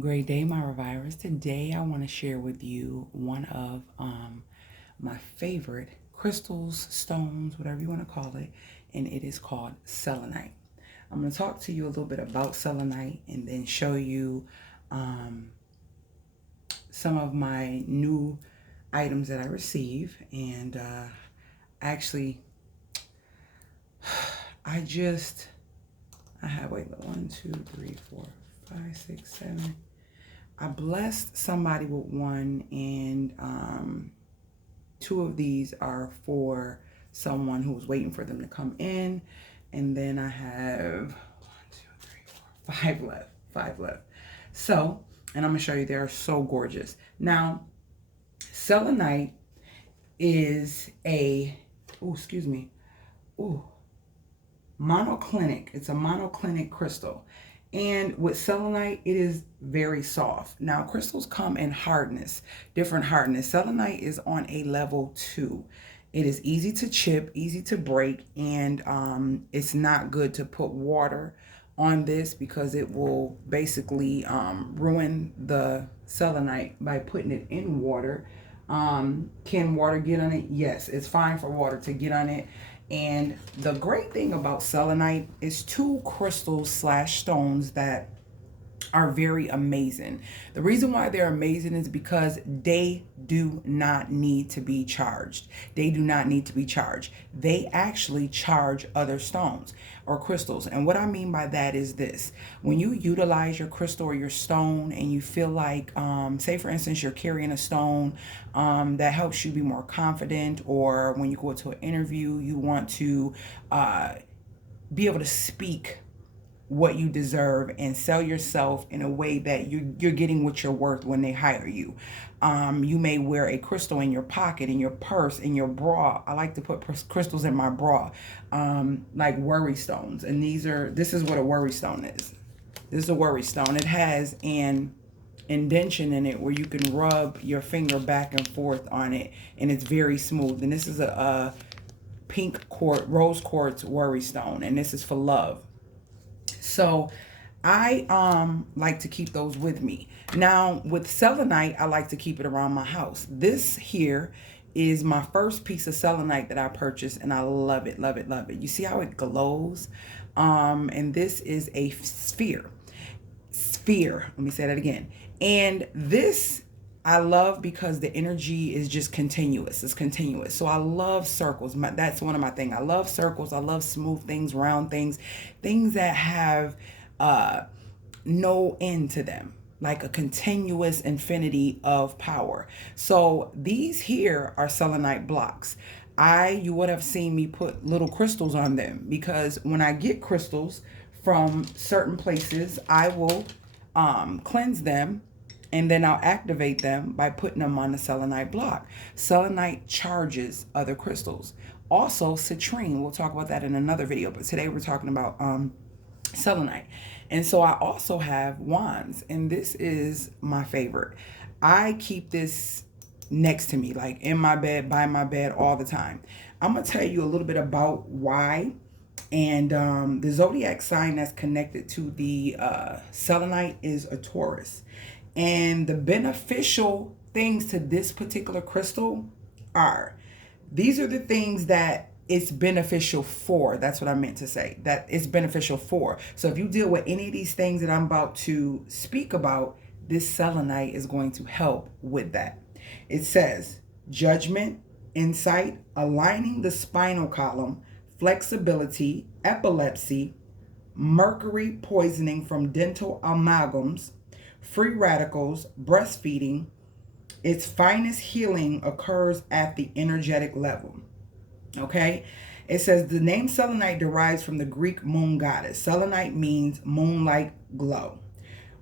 Great day, my revivers. Today, I want to share with you one of my favorite crystals, stones, whatever you want to call it, and it is called selenite. I'm going to talk to you a little bit about selenite and then show you um, some of my new items that I receive. And actually, I just, I have, wait, 1, 2, 3, 4, 5, 6, 7. I blessed somebody with one, and two of these are for someone who was waiting for them to come in. And then I have 1, 2, 3, 4, 5 left. 5 left. So, and I'm going to show you, they are so gorgeous. Now, selenite is a, oh, excuse me, oh, monoclinic. It's a monoclinic crystal. And with selenite, it is very soft. Now, crystals come in hardness, different hardness. Selenite is on a level 2. It is easy to chip, easy to break, and it's not good to put water on this because it will basically ruin the selenite by putting it in water. Can water get on it? Yes, it's fine for water to get on it. And the great thing about selenite is two crystals slash stones that are very amazing. The reason why they're amazing is because they do not need to be charged. They do not need to be charged. They actually charge other stones or crystals. And what I mean by that is this: when you utilize your crystal or your stone and you feel like, say for instance, you're carrying a stone that helps you be more confident, or when you go to an interview, you want to be able to speak what you deserve and sell yourself in a way that you're getting what you're worth when they hire you. You may wear a crystal in your pocket, in your purse, in your bra. I like to put crystals in my bra, like worry stones. And this is what a worry stone is. This is a worry stone. It has an indention in it where you can rub your finger back and forth on it, and it's very smooth. And this is a pink rose quartz worry stone, and this is for love. So I like to keep those with me. Now with selenite, I like to keep it around my house. This here is my first piece of selenite that I purchased, and I love it, love it, love it. You see how it glows? And this is a sphere. Sphere. Let me say that again. And this I love because the energy is just continuous. It's continuous. So I love circles. That's one of my things. I love circles. I love smooth things, round things, things that have no end to them, like a continuous infinity of power. So these here are selenite blocks. You would have seen me put little crystals on them because when I get crystals from certain places, I will cleanse them, and then I'll activate them by putting them on the selenite block. Selenite charges other crystals. Also, citrine. We'll talk about that in another video, but today we're talking about selenite. And so I also have wands, and this is my favorite. I keep this next to me, like in my bed, by my bed all the time. I'm going to tell you a little bit about why. And the zodiac sign that's connected to the selenite is a Taurus. And the beneficial things to this particular crystal are, these are the things that it's beneficial for. That's what I meant to say, that it's beneficial for. So if you deal with any of these things that I'm about to speak about, this selenite is going to help with that. It says judgment, insight, aligning the spinal column, flexibility, epilepsy, mercury poisoning from dental amalgams, free radicals, breastfeeding. Its finest healing occurs at the energetic level. Okay? It says the name selenite derives from the Greek moon goddess. Selenite means moonlight glow.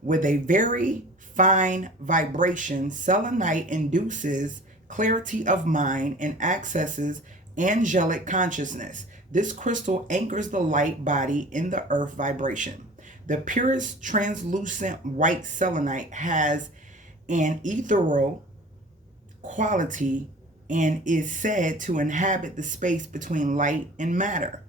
With a very fine vibration, selenite induces clarity of mind and accesses angelic consciousness. This crystal anchors the light body in the earth vibration. The purest translucent white selenite has an ethereal quality and is said to inhabit the space between light and matter.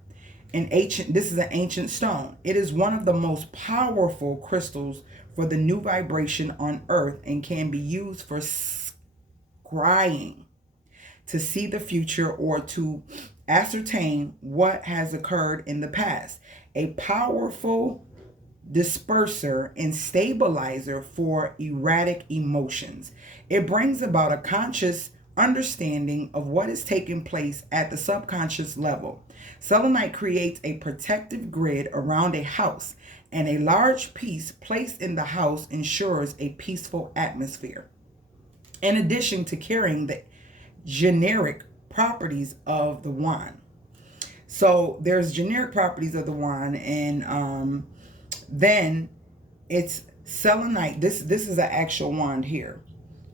This is an ancient stone. It is one of the most powerful crystals for the new vibration on earth and can be used for scrying, to see the future or to ascertain what has occurred in the past. A powerful disperser and stabilizer for erratic emotions. It brings about a conscious understanding of what is taking place at the subconscious level. Selenite creates a protective grid around a house, and a large piece placed in the house ensures a peaceful atmosphere. In addition to carrying the generic properties of the wand. So there's generic properties of the wand, and then it's selenite. This is an actual wand here.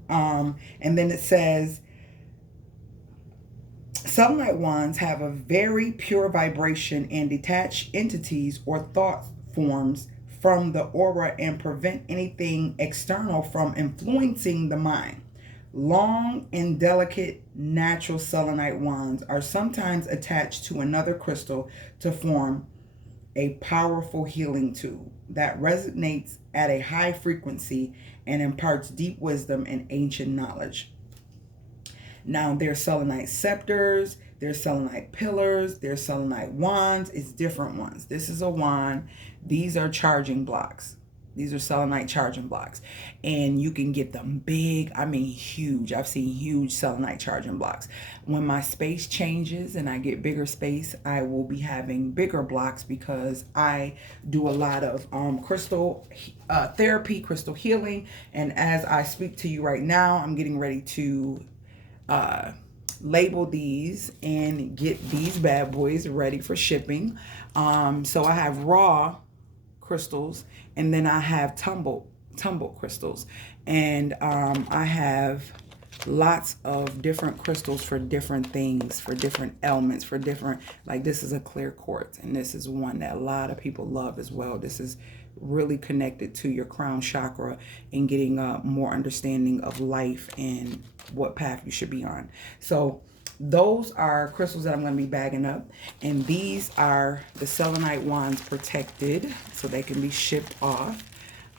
And then it says selenite wands have a very pure vibration and detach entities or thought forms from the aura and prevent anything external from influencing the mind. Long and delicate natural selenite wands are sometimes attached to another crystal to form a powerful healing tool that resonates at a high frequency and imparts deep wisdom and ancient knowledge. Now, there's selenite scepters, there's selenite pillars, there's selenite wands. It's different ones. This is a wand. These are charging blocks. These are selenite charging blocks. And you can get them big, I mean huge. I've seen huge selenite charging blocks. When my space changes and I get bigger space, I will be having bigger blocks because I do a lot of crystal therapy, crystal healing. And as I speak to you right now, I'm getting ready to label these and get these bad boys ready for shipping. So I have raw crystals, and then I have tumbled crystals, and I have lots of different crystals for different things, for different elements, for different, like this is a clear quartz, and this is one that a lot of people love as well. This is really connected to your crown chakra and getting more understanding of life and what path you should be on. So those are crystals that I'm going to be bagging up. And these are the selenite wands protected, so they can be shipped off.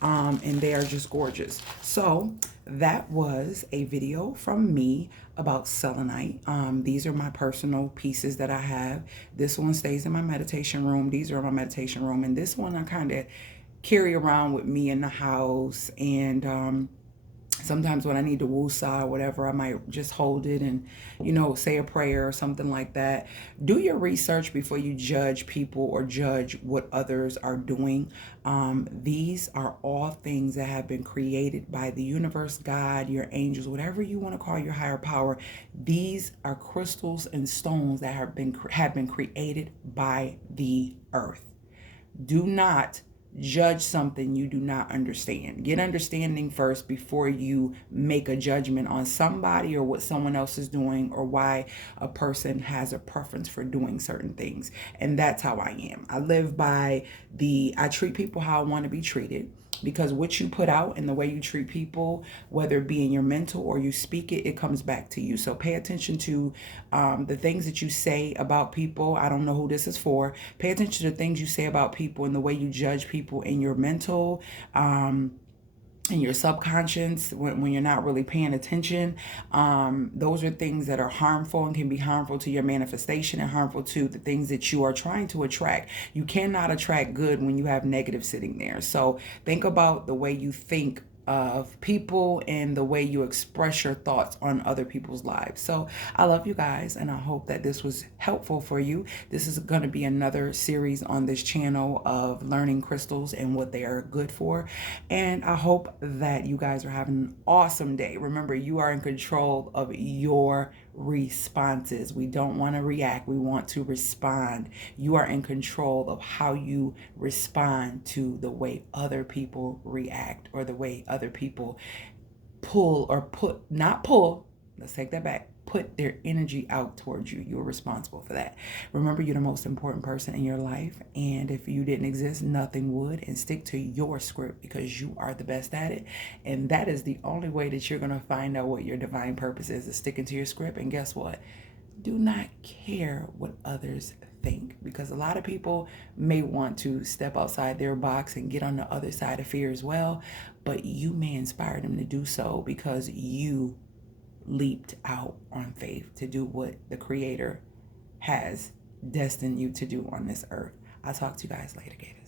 And they are just gorgeous. So that was a video from me about selenite. These are my personal pieces that I have. This one stays in my meditation room. These are in my meditation room. And this one I kind of carry around with me in the house. And sometimes when I need to woosah or whatever, I might just hold it and, you know, say a prayer or something like that. Do your research before you judge people or judge what others are doing. These are all things that have been created by the universe, God, your angels, whatever you want to call your higher power. These are crystals and stones that have been created by the earth. Do not judge something you do not understand. Get understanding first before you make a judgment on somebody or what someone else is doing or why a person has a preference for doing certain things. And that's how I am. I live by I treat people how I want to be treated, because what you put out and the way you treat people, whether it be in your mental or you speak it, it comes back to you. So pay attention to the things that you say about people. I don't know who this is for. Pay attention to the things you say about people and the way you judge people in your mental, in your subconscious, when you're not really paying attention. Those are things that are harmful and can be harmful to your manifestation and harmful to the things that you are trying to attract. You cannot attract good when you have negative sitting there. So think about the way you think of people and the way you express your thoughts on other people's lives. So I love you guys, and I hope that this was helpful for you. This is going to be another series on this channel of learning crystals and what they are good for. And I hope that you guys are having an awesome day. Remember, you are in control of your responses. We don't want to react. We want to respond. You are in control of how you respond to the way other people react or the way other people let's take that back, put their energy out towards you. You're responsible for that. Remember, you're the most important person in your life. And if you didn't exist, nothing would. And stick to your script, because you are the best at it. And that is the only way that you're going to find out what your divine purpose is sticking to your script. And guess what? Do not care what others think, because a lot of people may want to step outside their box and get on the other side of fear as well, but you may inspire them to do so because you leaped out on faith to do what the Creator has destined you to do on this earth. I'll talk to you guys later, Gators.